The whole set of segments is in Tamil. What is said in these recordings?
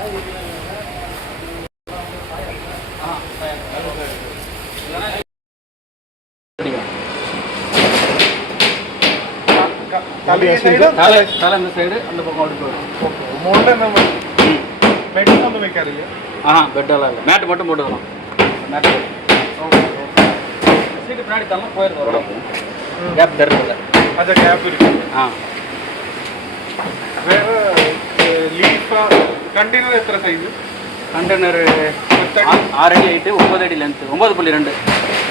தலை இந்த சைடு அந்த பக்கம் அடுப்பு வரும். முன்னே நம்ம பெட் வந்து வைக்காதீங்க. பெட்டெல்லாம் இல்லை, மேட்டு மட்டும் போட்டுக்கலாம். மேட்டு சீட்டு பின்னாடி தரலாம் போயிருந்தோம் ஓரளவுக்கு. கேப் தருதில்லை. அது கேப் இருக்கு. வேற லீஃபா கண்டெய்னர் எத்தனை சைஸ்? கண்டெய்னர் 6 அடி ஹைட்டு, 9 அடி லென்த்து, 9.2,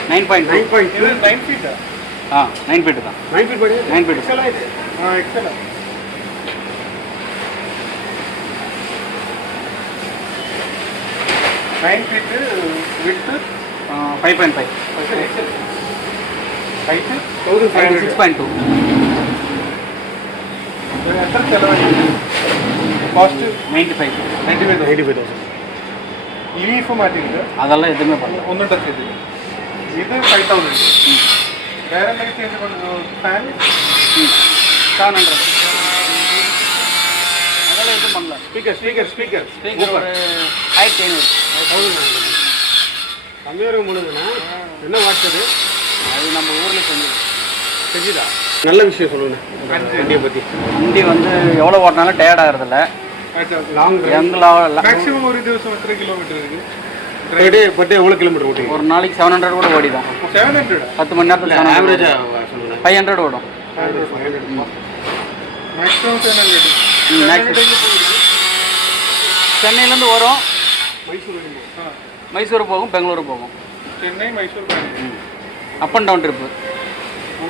9.2. இது 9 ஃபீட்டா? 9 ஃபீட்டு தான். 9 ஃபீட் படி 9 ஃபீட். எக்ஸல். 9 ஃபீட் விட்த் 5.5. ஹைட் 6.2. எத்தனை செலவாயிருக்கு? காஸ்ட் 95,000. லீஃப் மாட்டிருக்கு. அதெல்லாம் எதுவுமே பண்ணல. ஒன்றும் டச் இது. இது 5,000. வேற என்ன சேஞ்ச் பண்ணுறது? ஃபேன் 700. அதெல்லாம் எதுவும் பண்ணல. ஸ்பீக்கர் ஒரு 1500. கம்மியாக முடியுதுண்ணா. என்ன வாட்சது? அது நம்ம ஊரில் செஞ்சுதா? நல்ல விஷயம் சொல்லுங்க வண்டியை பற்றி. வண்டி வந்து எவ்வளோ ஓட்டினாலும் டயர்ட் ஆகிறதில்ல. லாங் மேக்ஸிமம் ஒரு திவசம் எத்தனை கிலோமீட்டர் இருக்கு? பட் எவ்வளோ கிலோமீட்டர் ஓட்டுங்க? ஒரு நாளைக்கு 700 கூட ஓடிடும். 700? 10 மணி நேரத்தில் ஆவரேஜாக சொல்லுங்க. 500 ஓடும். மேக்ஸிமம் 700. சென்னையிலேருந்து வரும், மைசூர் மைசூர் போகும், பெங்களூரு போகும். Chennai Mysore up and down trip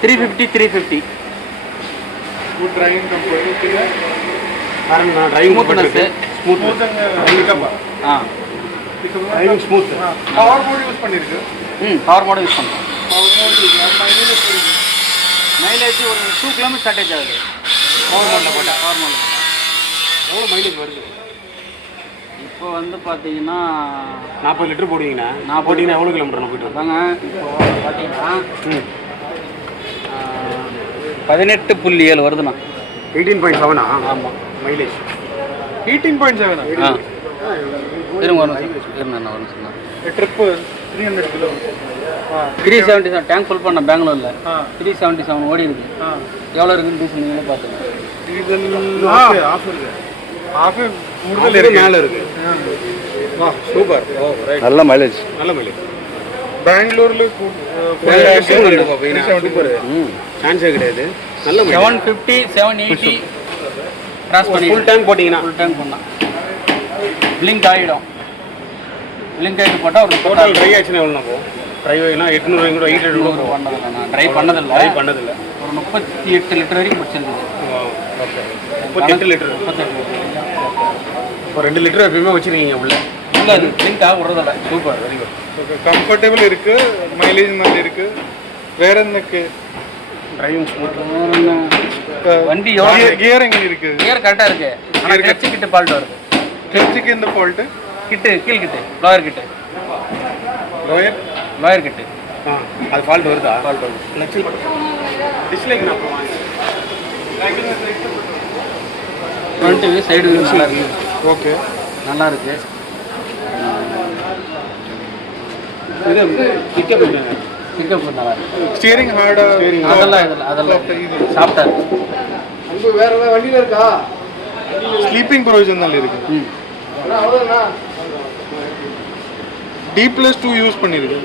350. Good driving comfort. Smoothness. Smooth. Power mode use பண்ணிருக்கு. பவர் மோட் யூஸ் பண்ணுறோம். மைலேஜ் ஒரு 2 கிலோமீட்டர் ஸ்டார்டேஜ் ஆகுது. பவர் மோட்டில் போட்டால் எவ்வளோ மைலேஜ் வருது? இப்போ வந்து பார்த்தீங்கன்னா 40 லிட்டர் போடுவீங்கண்ணா. நான் போட்டிங்கன்னா எவ்வளோ கிலோமீட்டர் போயிட்டு வந்தாங்க. இப்போ பார்த்தீங்கன்னா 18.7 வருதுண்ணா. 18.7. ஆமாம் மைலேஜ் 18.7. இருங்க வரும் சொன்னார். Trip 300 kilo. 377 டேங்க் ஃபுல் பண்ண பெங்களூரில் 377 ஓடி இருக்கு. எவ்வளோ இருக்குன்னு டீசல் நீங்களே பார்த்துங்க. டீசல் ஆஃப் முடியல மேலே இருக்கு. சூப்பர். நல்ல மைலேஜ். பெங்களூர்ல சூப்பர். சான்ஸே கிடையாது. நல்ல 750 780 கிராஸ் பண்ணி ஃபுல் டேங்க் போட்டிங்கன்னா ஃபுல் டேங்க் பண்ணால் பிளிங்க் ஆகிடும். பிளிங்க் ஆகிட்டு போட்டால் ஒரு டோட்டல் ட்ரை ஆச்சுன்னா எவ்வளோ போகும்? ட்ரை ஆகினா 800 கூட 800 கூட பண்ணதில்லை. நான் ட்ரை பண்ணதில்லை. ஒரு 38 லிட்டர் வரைக்கும் பிடிச்சிருக்குது. Okay 38 litre. இப்போ 2 லிட்டர் எப்பயுமே வச்சுருக்கீங்க உள்ள. இல்லை அது பிளிங்காக விடுறதில்ல. சூப்பர். Very good. கம்ஃபர்டபுள் இருக்குது, மைலேஜ் மாதிரி இருக்குது. வேற என்னக்கு டிரைவிங் ஸ்மூத். வண்டி கியர் எங்கே இருக்குது? கியர் கரெக்டாக இருக்குது. ஆனால் கிளச்சு கிட்ட ஃபால்ட் வருது. கிளச்சுக்கு இந்த ஃபால்ட்டு கீழ் கிட்டு லோயர் கிட்டு அது ஃபால்ட் வருதா? ஃபால்ட் வருது. கிளச்சு டிஸ்லைக் நான் ஃப்ரண்ட் வியூ சைடு வியூ நல்லா இருக்குது. ஓகே நல்லா இருக்குது. இது பிக்கப் நல்லா இருக்குது. ஸ்டியரிங் ஹார்டா? அதெல்லாம் சாஃப்டாக இருக்குது. அங்கே வேற ஏதாவது வண்டியில் இருக்கா? ஸ்லீப்பிங் ப்ரொவிஷன் தான் இருக்குது. D+2 யூஸ் பண்ணிருக்கு.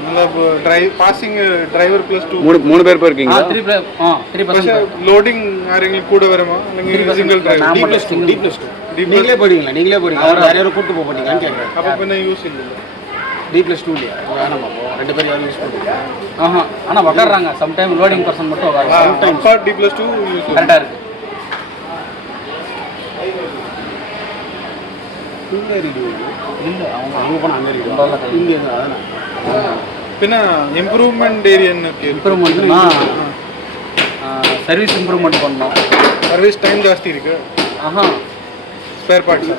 பாசிங் டிரைவர் +2 மூணு பேர் போயிருக்கீங்க. 3% லோடிங் யாரெங்களுக்கு கூட வரமா? இல்ல சிங்கிள் டிரைவர்? D+2 நீங்களே போறீங்க. அவர் யாரையாவது கூட்டு போக மாட்டீங்களான்னு கேட்குறேன். அப்போ பின்ன யூஸ் இல்லை. D+2 இல்லையா? வேணாமா? 2 பேர் யாரும் யூஸ் பண்ணுறீங்க? ஆனால் உட்காடுறாங்க. சம்டைம் லோடிங் பர்சன் மட்டும் உட்காருங்க. D+2 யூஸ் கரெக்டாக இருக்குது. இல்லை அவங்க போனால் அங்கே இருக்கு. இங்கே அதானே பின்ன இம்ப்ரூவ்மெண்ட் ஏரியான்னு இம்ப்ரூவ்மெண்ட்னா சர்வீஸ் இம்ப்ரூவ்மெண்ட் பண்ணோம். சர்வீஸ் டைம் ஜாஸ்தி இருக்கு. ஸ்பேர் பார்ட்ஸ்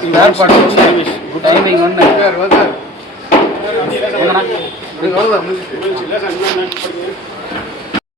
சர்வீஸ் டைமிங் ஒன்று என்னண்ணா